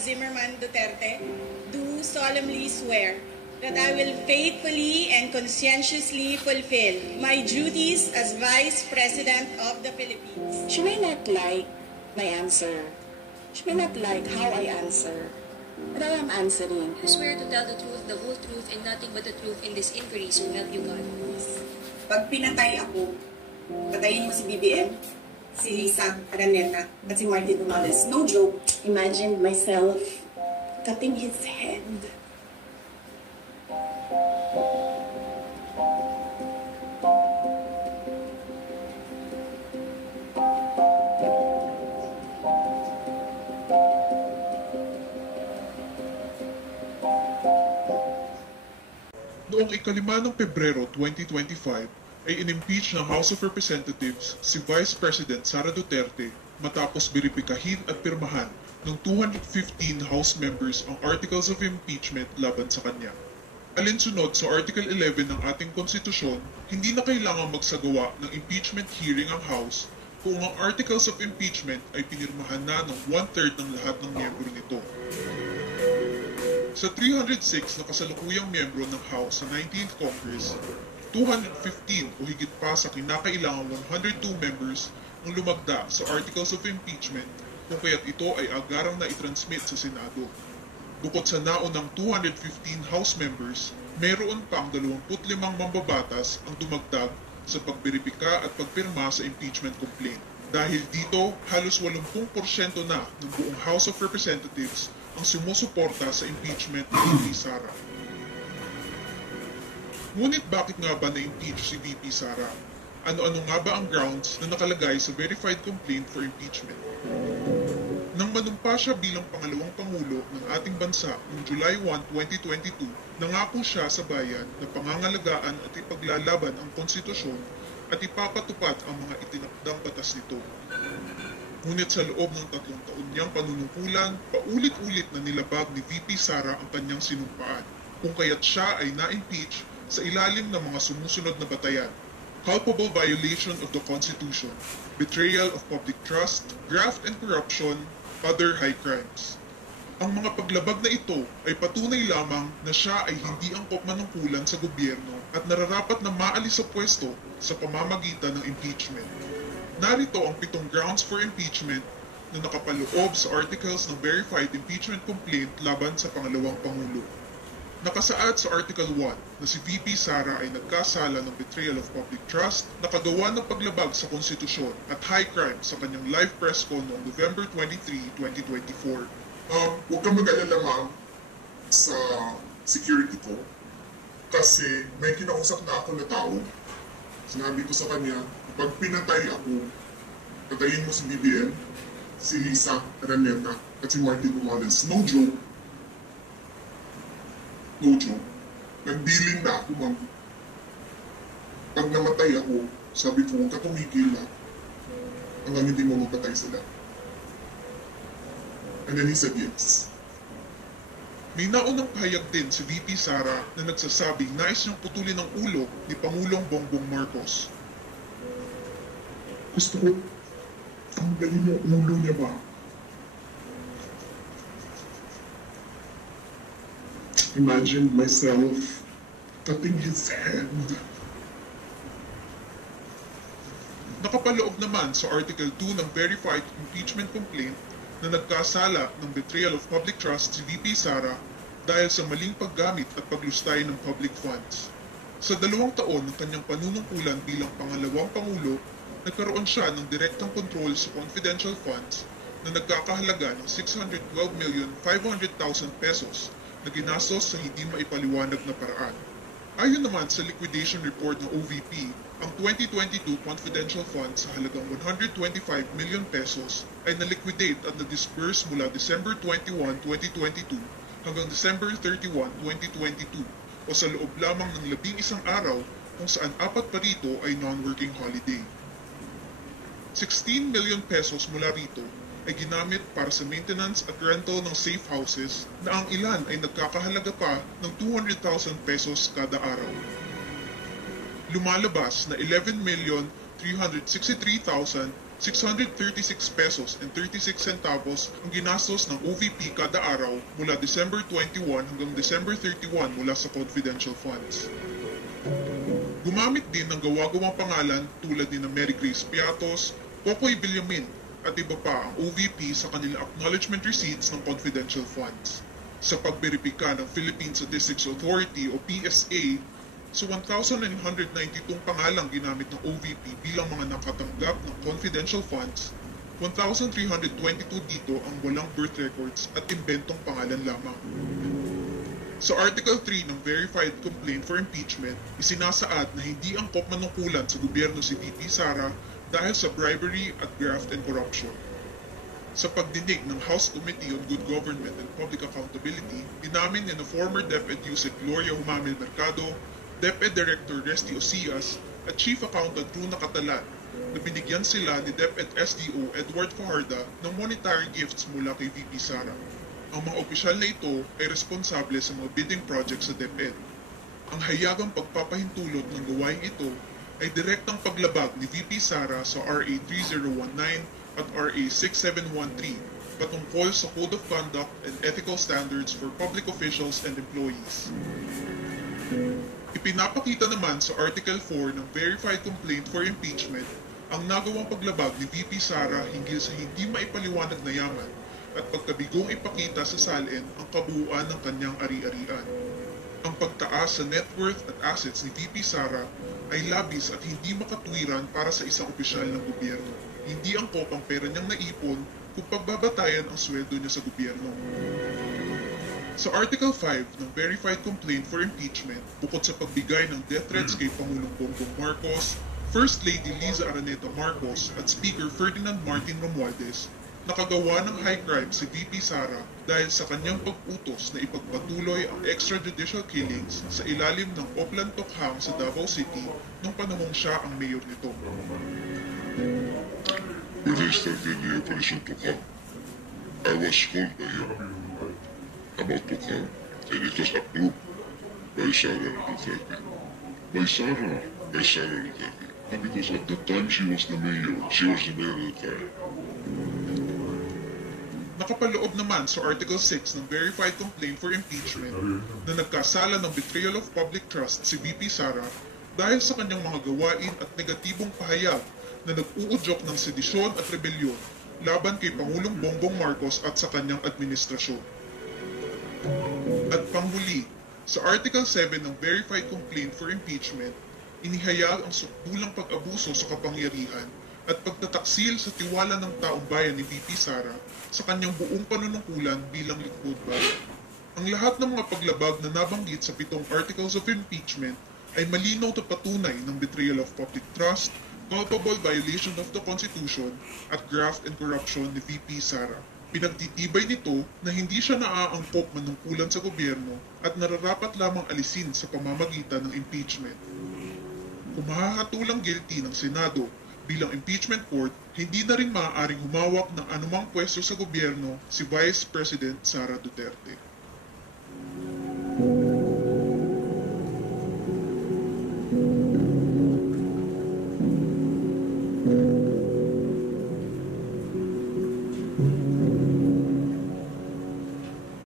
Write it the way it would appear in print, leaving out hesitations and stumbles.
Zimmerman Duterte, do solemnly swear that I will faithfully and conscientiously fulfill my duties as Vice President of the Philippines. She may not like my answer. She may not like how I answer. But I am answering. You swear to tell the truth, the whole truth, and nothing but the truth in this inquiry, so help you God. Pag pinatay ako, patayin mo si BBM, si Lisa Araneta, at si Martin Romualdez. No joke. Imagine myself cutting his head. Noong ikalima ng Pebrero 2025 ay inimpeach ng House of Representatives si Vice President Sara Duterte matapos beripikahin at pirmahan ng 215 House members ang Articles of Impeachment laban sa kanya. Alinsunod sa Article 11 ng ating konstitusyon, hindi na kailangang magsagawa ng impeachment hearing ang House kung ang Articles of Impeachment ay pinirmahan na ng 1/3 ng lahat ng miyembro nito. Sa 306 na kasalukuyang miyembro ng House sa 19th Congress, 215 o higit pa sa kinakailangang 102 members ang lumagda sa Articles of Impeachment kung kaya't ito ay agarang na itransmit sa Senado. Bukod sa naunang 215 House members, mayroon pang 25 mambabatas ang dumagdag sa pagberipika at pagpirma sa impeachment complaint. Dahil dito, halos 80% na ng buong House of Representatives ang sumusuporta sa impeachment ni VP Sara. Ngunit bakit nga ba na-impeach si VP Sara? Ano-ano nga ba ang grounds na nakalagay sa verified complaint for impeachment? Nang manumpa siya bilang pangalawang Pangulo ng ating bansa noong July 1, 2022, nangako siya sa bayan na pangangalagaan at ipaglalaban ang konstitusyon at ipapatupad ang mga itinakdang batas nito. Ngunit sa loob ng 3 taon niyang panunungkulan, paulit-ulit na nilabag ni VP Sara ang kanyang sinumpaan, kung kaya't siya ay na-impeach sa ilalim ng mga sumusunod na batayan: culpable violation of the Constitution, betrayal of public trust, graft and corruption, other high crimes. Ang mga paglabag na ito ay patunay lamang na siya ay hindi angkop manungkulan sa gobyerno at nararapat na maalis sa pwesto sa pamamagitan ng impeachment. Narito ang 7 grounds for impeachment na nakapaloob sa articles ng verified impeachment complaint laban sa pangalawang Pangulo. Nakasaad sa Article 1 na si VP Sara ay nagkasala ng betrayal of public trust, nakagawa ng paglabag sa konstitusyon at high crime sa kanyang live press con noong November 23, 2024. Huwag kang mag-alala ma'am sa security ko kasi may kinausap na ako na tao. Sinabi ko sa kanya, pag pinatay ako, patayin mo si BBM, si Lisa Araneta at si Martin Romualdez. No joke. No joke. Nagbilin na ako ma'am. Pag namatay ako, sabi ko, huwag ka tumigil na hanggang hindi mo mapatay sila. And then he said yes. May naunang pahayag din si VP Sara na nagsasabing nais niyang putulin ang ulo ni Pangulong Bongbong Marcos. Gusto ko, ang galing yung ulo niya ba? Imagine myself cutting his head. Nakapaloob naman sa Article 2 ng verified impeachment complaint na nagkasala ng betrayal of public trust si VP Sara dahil sa maling paggamit at paglustay ng public funds. Sa 2 taon ng kanyang panunungkulan bilang pangalawang Pangulo, nagkaroon siya ng direktang kontrol sa confidential funds na nagkakahalaga ng 612,500,000 pesos na ginastos sa hindi maipaliwanag na paraan. Ayon naman sa liquidation report ng OVP, ang 2022 confidential funds sa halagang 125 million pesos ay na-liquidate at na-disperse mula December 21, 2022 hanggang December 31, 2022 o sa loob lamang ng 11 araw kung saan 4 pa rito ay non-working holiday. 16 million pesos mula rito ay ginamit para sa maintenance at rental ng safe houses na ang ilan ay nagkakahalaga pa ng 200,000 pesos kada araw. Lumalabas na 11,363,900 636 pesos and 36 centavos ang ginastos ng OVP kada araw mula December 21 hanggang December 31 mula sa confidential funds. Gumamit din ng gawa-gawang pangalan tulad ni Mary Grace Piatos, Popoy Villamin at iba pa ang OVP sa kanilang acknowledgement receipts ng confidential funds. Sa pagberipika ng Philippine Statistics Authority o PSA, sa 1,992 pangalang ginamit ng OVP bilang mga nakatanggap ng confidential funds, 1,322 dito ang walang birth records at imbentong pangalan lamang. Sa Article 3 ng Verified Complaint for Impeachment, isinasaad na hindi angkop manungkulan sa gobyerno si VP Sara dahil sa bribery at graft and corruption. Sa pagdinig ng House Committee on Good Government and Public Accountability, dinamin ni na former DepEd Yusek Gloria Humamil Mercado, DepEd Director Resty Osias at Chief Accountant Runa Catalan na binigyan sila ni DepEd SDO Edward Fajarda ng monetary gifts mula kay VP Sara. Ang mga opisyal na ito ay responsable sa mga bidding projects sa DepEd. Ang hayagang pagpapahintulot ng gawain ito ay direktang paglabag ni VP Sara sa RA 3019 at RA 6713 patungkol sa Code of Conduct and Ethical Standards for Public Officials and Employees. Ipinapakita naman sa Article 4 ng Verified Complaint for Impeachment ang nagawang paglabag ni VP Sara hinggil sa hindi maipaliwanag na yaman at pagkabigong ipakita sa salin ang kabuuan ng kanyang ari-arian. Ang pagtaas sa net worth at assets ni VP Sara ay labis at hindi makatwiran para sa isang opisyal ng gobyerno. Hindi angkop ang pera niyang naipon kung pagbabatayan ang sweldo niya sa gobyerno. Sa Article 5 ng Verified Complaint for Impeachment, bukod sa pagbigay ng death threats kay Pangulong Bongbong Marcos, First Lady Liza Araneta Marcos at Speaker Ferdinand Martin Romualdez, nakagawa ng high crime si VP Sara dahil sa kanyang pag-utos na ipagpatuloy ang extrajudicial killings sa ilalim ng Oplan Tokhang sa Davao City nung panahong siya ang mayor nito. When I started the Operation Tokhang, I was told by him about Tokhang, and it was approved by Sara Duterte. By Sara Duterte. Because at the time she was the mayor at the time. Nakapaloob naman sa Article 6 ng Verified Complaint for Impeachment na nagkasala ng betrayal of public trust si VP Sara dahil sa kanyang mga gawain at negatibong pahayag na nag-uudyok ng sedisyon at rebelyon laban kay Pangulong Bongbong Marcos at sa kanyang administrasyon. At panghuli, sa Article 7 ng Verified Complaint for Impeachment, inihayag ang sukdulang pag-abuso sa kapangyarihan at pagtataksil sa tiwala ng taong bayan ni VP Sara sa kanyang buong panunungkulan bilang lingkod bayan. Ang lahat ng mga paglabag na nabanggit sa 7 Articles of Impeachment ay malinaw na patunay ng betrayal of public trust, culpable violation of the Constitution, at graft and corruption ni VP Sara. Pinagtitibay nito na hindi siya naaangkop manungkulan sa gobyerno at nararapat lamang alisin sa pamamagitan ng impeachment. Kung mahahatulang guilty ng Senado bilang impeachment court, hindi na rin maaaring humawak ng anumang pwesto sa gobyerno si Vice President Sara Duterte.